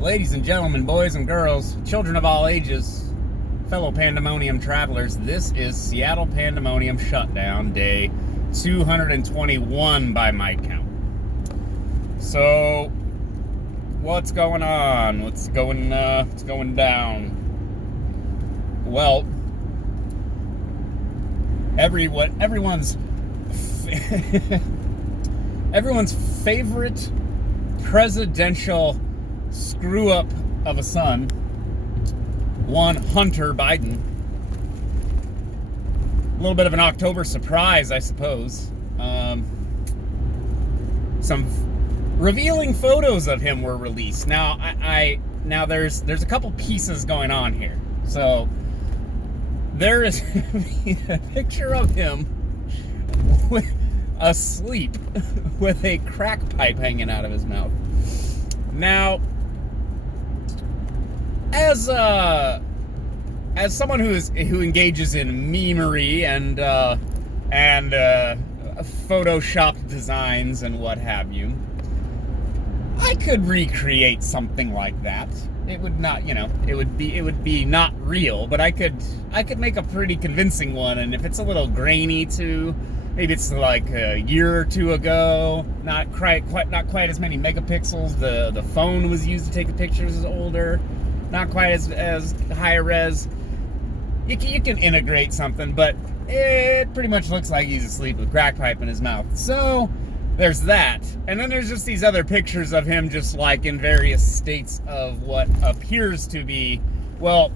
Ladies and gentlemen, boys and girls, children of all ages, fellow Pandemonium travelers, this is Seattle Pandemonium Shutdown, day 221 by my count. So, what's going on? What's going down? Well, everyone's favorite presidential screw-up of a son, one Hunter Biden. A little bit of an October surprise, I suppose. Some revealing photos of him were released. Now, now there's a couple pieces going on here. So there is a picture of him asleep with a crack pipe hanging out of his mouth. Now, as someone who engages in memery and photoshopped designs and what have you, I could recreate something like that. It would not, it would be not real, but I could make a pretty convincing one. And if it's a little grainy too, maybe it's like a year or two ago, not quite as many megapixels. The phone was used to take the pictures is older, not quite as high res. You can integrate something, but it pretty much looks like he's asleep with crack pipe in his mouth. So there's that. And then there's just these other pictures of him just like in various states of what appears to be, well,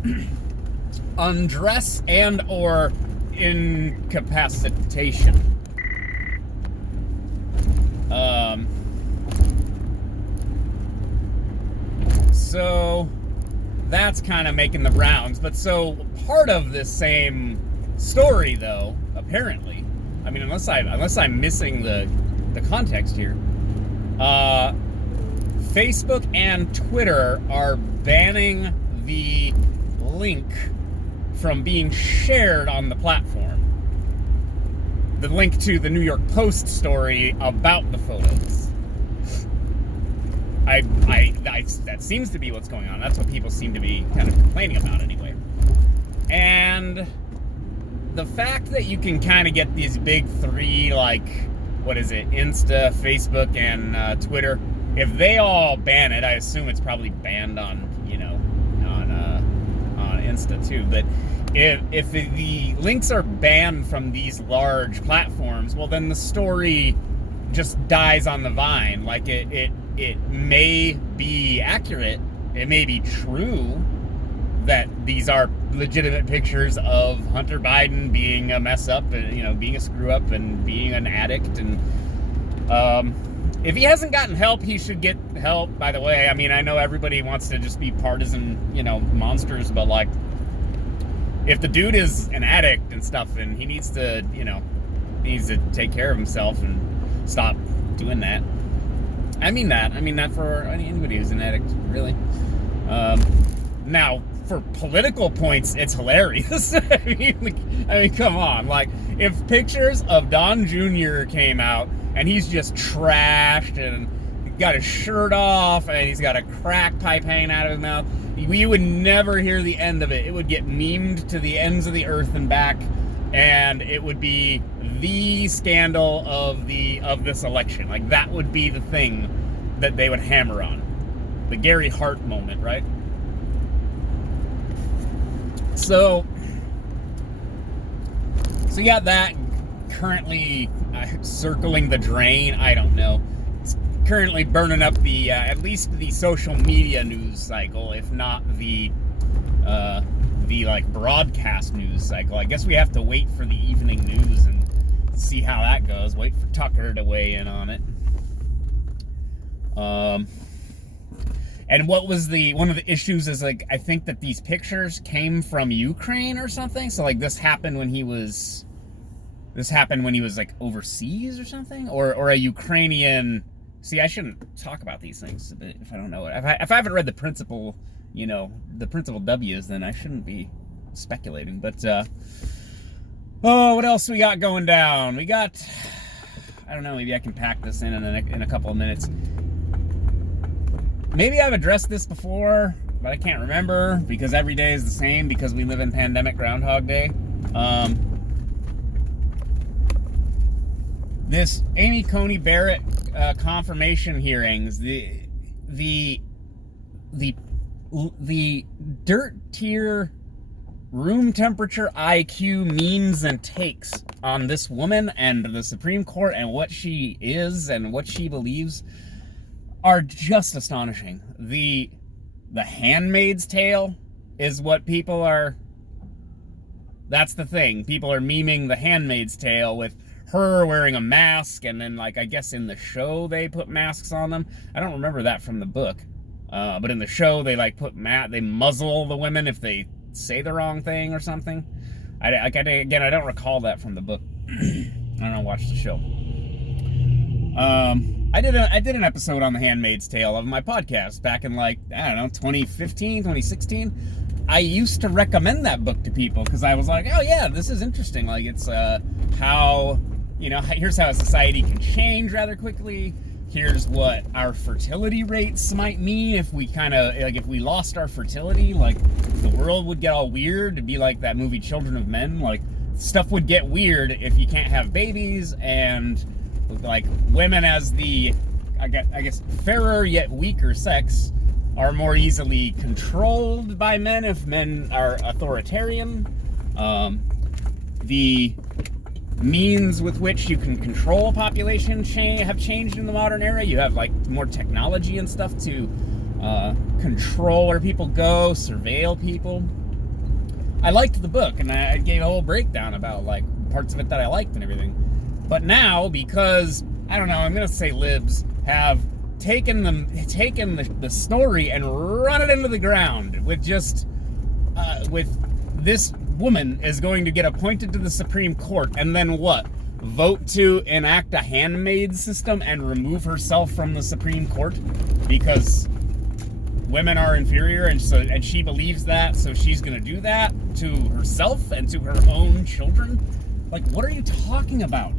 undress and or incapacitation. So that's kind of making the rounds. But so part of this same story, though, apparently, I mean, unless I'm missing the context here, Facebook and Twitter are banning the link from being shared on the platform. The link to the New York Post story about the photos. That seems to be what's going on. That's what people seem to be kind of complaining about anyway. And the fact that you can kind of get these big three, like, what is it, Insta, Facebook, and Twitter, if they all ban it, I assume it's probably banned on, on Insta too, but if the links are banned from these large platforms, well, then the story just dies on the vine. Like, it may be accurate, it may be true that these are legitimate pictures of Hunter Biden being a mess up and, being a screw up and being an addict. And if he hasn't gotten help, he should get help, by the way. I mean, I know everybody wants to just be partisan, monsters, but like, if the dude is an addict and stuff and he needs to, take care of himself and stop doing that. I mean that for anybody who's an addict, really. Now, for political points, it's hilarious. I mean, come on. Like, if pictures of Don Jr. came out and he's just trashed and got his shirt off and he's got a crack pipe hanging out of his mouth, you would never hear the end of it. It would get memed to the ends of the earth and back, and it would be the scandal of this election. Like, that would be the thing that they would hammer on. The Gary Hart moment, right? So you got that currently circling the drain. I don't know. It's currently burning up the at least the social media news cycle, if not the like broadcast news cycle. I guess we have to wait for the evening news and see how that goes. Wait for Tucker to weigh in on it. And what was one of the issues is, like, I think that these pictures came from Ukraine or something. So, like, this happened when he was like overseas or something, or a Ukrainian. See, I shouldn't talk about these things if I don't know it. If I haven't read the principal W's, then I shouldn't be speculating. But what else we got going down? We got, I don't know, maybe I can pack this in a couple of minutes. maybe I've addressed this before, but I can't remember because every day is the same because we live in pandemic Groundhog Day. This Amy Coney Barrett confirmation hearings, the dirt tier room temperature IQ memes and takes on this woman and the Supreme Court and what she is and what she believes are just astonishing. The Handmaid's Tale is what people are... That's the thing. People are memeing the Handmaid's Tale with her wearing a mask, and then, like, I guess in the show they put masks on them. I don't remember that from the book. But in the show, they, like, they muzzle the women if they say the wrong thing or something. I don't recall that from the book. I don't watch the show. I did an episode on The Handmaid's Tale of my podcast back in, like, I don't know, 2015, 2016. I used to recommend that book to people because I was like, oh yeah, this is interesting. Like, it's how, you know, here's how a society can change rather quickly. Here's what our fertility rates might mean if we kind of, like, if we lost our fertility, like, the world would get all weird. It'd be like that movie Children of Men. Like, stuff would get weird if you can't have babies, and, like, women as the, I guess, fairer yet weaker sex are more easily controlled by men if men are authoritarian. The means with which you can control a population have changed in the modern era. You have, like, more technology and stuff to control where people go, surveil people. I liked the book, and I gave a whole breakdown about, like, parts of it that I liked and everything. But now, because, I don't know, I'm gonna say libs have taken the story and run it into the ground with just with this woman is going to get appointed to the Supreme Court, and then what? Vote to enact a handmaid system and remove herself from the Supreme Court because women are inferior, and she believes that, so she's going to do that to herself and to her own children. Like, what are you talking about?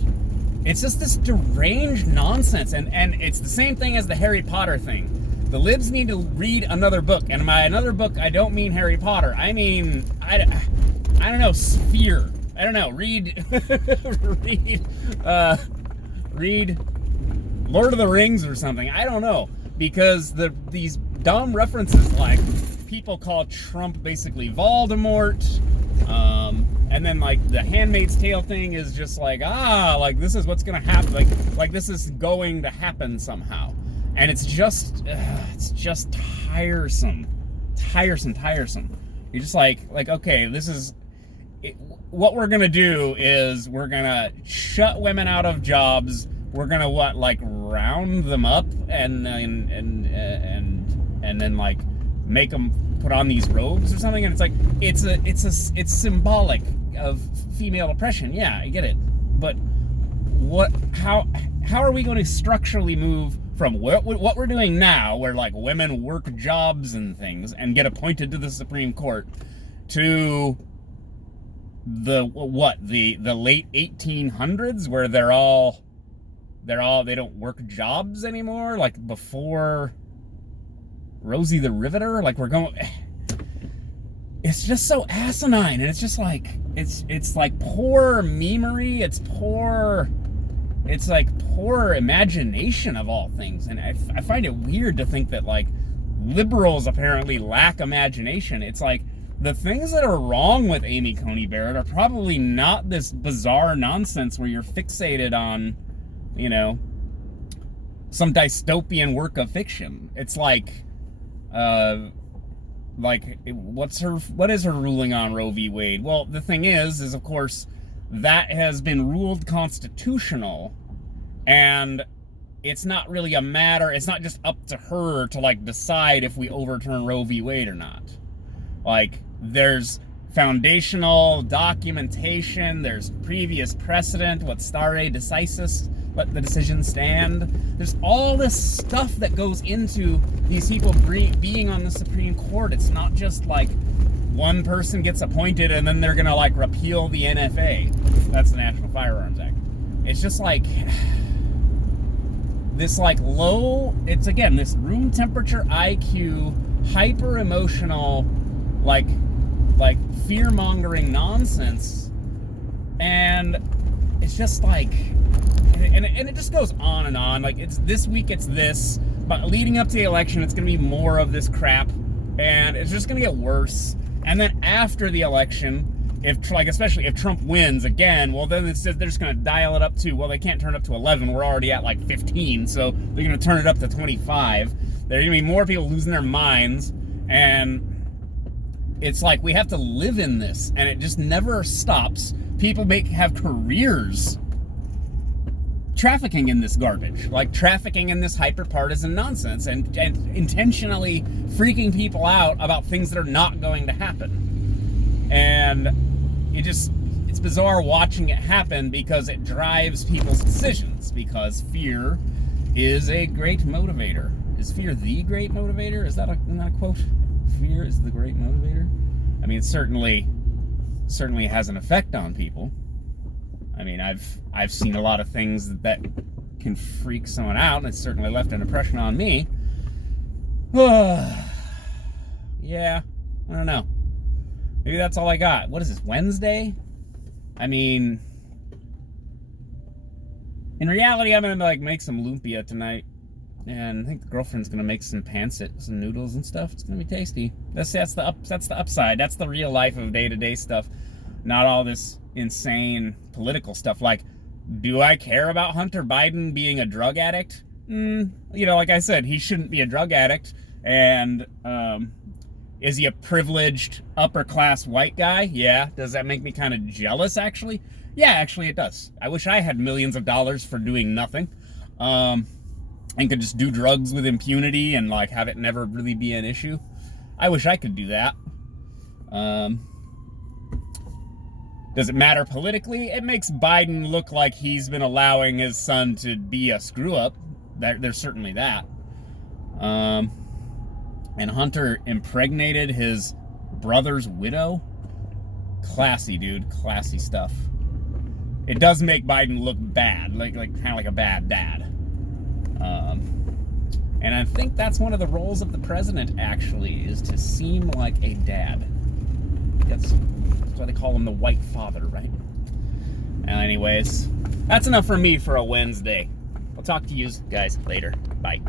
It's just this deranged nonsense, and it's the same thing as the Harry Potter thing. The libs need to read another book, and by another book, I don't mean Harry Potter. I mean, I don't know, Sphere. I don't know, read Lord of the Rings or something. I don't know, because these dumb references, like, people call Trump basically Voldemort, and then, like, the Handmaid's Tale thing is just like, like, this is what's gonna happen, like this is going to happen somehow, and it's just tiresome. You're just like, okay, this is what we're gonna do is we're gonna shut women out of jobs. We're gonna round them up and then like make them put on these robes or something, and it's like it's symbolic of female oppression. Yeah, I get it, but how are we going to structurally move from what we're doing now, where, like, women work jobs and things and get appointed to the Supreme Court, to the late 1800s, where they don't work jobs anymore, like before Rosie the Riveter? Like, we're going... It's just so asinine, and it's just like, it's like poor memery, it's like poor imagination of all things, and I find it weird to think that, like, liberals apparently lack imagination. It's like, the things that are wrong with Amy Coney Barrett are probably not this bizarre nonsense where you're fixated on, you know, some dystopian work of fiction. It's like, what is her ruling on Roe v. Wade? Well, the thing is of course, that has been ruled constitutional, and it's not really a matter, it's not just up to her to, like, decide if we overturn Roe v. Wade or not. Like, there's foundational documentation, there's previous precedent, what stare decisis, let the decision stand. There's all this stuff that goes into these people being on the Supreme Court. It's not just like one person gets appointed and then they're gonna, like, repeal the NFA. That's the National Firearms Act. It's just like, this like low, it's again, this room temperature IQ, hyper emotional, like fear-mongering nonsense. And it's just like, and it just goes on and on. Like, it's this week, it's this, but leading up to the election, it's going to be more of this crap, and it's just going to get worse. And then after the election, especially if Trump wins again, well, then they're just going to dial it up to, well, they can't turn it up to 11. We're already at like 15, so they're going to turn it up to 25. There are going to be more people losing their minds, and it's like we have to live in this, and it just never stops. People have careers trafficking in this garbage, like trafficking in this hyper-partisan nonsense, and intentionally freaking people out about things that are not going to happen. And it's bizarre watching it happen, because it drives people's decisions, because fear is a great motivator. Is fear the great motivator? Isn't that a quote? Fear is the great motivator? I mean, it certainly has an effect on people. I mean, I've seen a lot of things that can freak someone out, and it's certainly left an impression on me. Yeah, I don't know. Maybe that's all I got. What is this, Wednesday? I mean, in reality, I'm gonna like make some lumpia tonight, and I think the girlfriend's gonna make some pancit, some noodles and stuff. It's gonna be tasty. That's the upside. That's the real life of day-to-day stuff. Not all this insane political stuff. Like, do I care about Hunter Biden being a drug addict? Like I said, he shouldn't be a drug addict. And is he a privileged upper-class white guy? Yeah. Does that make me kind of jealous, actually? Yeah, actually it does. I wish I had millions of dollars for doing nothing, and could just do drugs with impunity and like have it never really be an issue. I wish I could do that. Does it matter politically? It makes Biden look like he's been allowing his son to be a screw-up. There's certainly that. And Hunter impregnated his brother's widow. Classy, dude. Classy stuff. It does make Biden look bad, like kind of like a bad dad. And I think that's one of the roles of the president, actually, is to seem like a dad. That's why they call him the white father, right? Anyways, that's enough for me for a Wednesday. I'll talk to you guys later. Bye.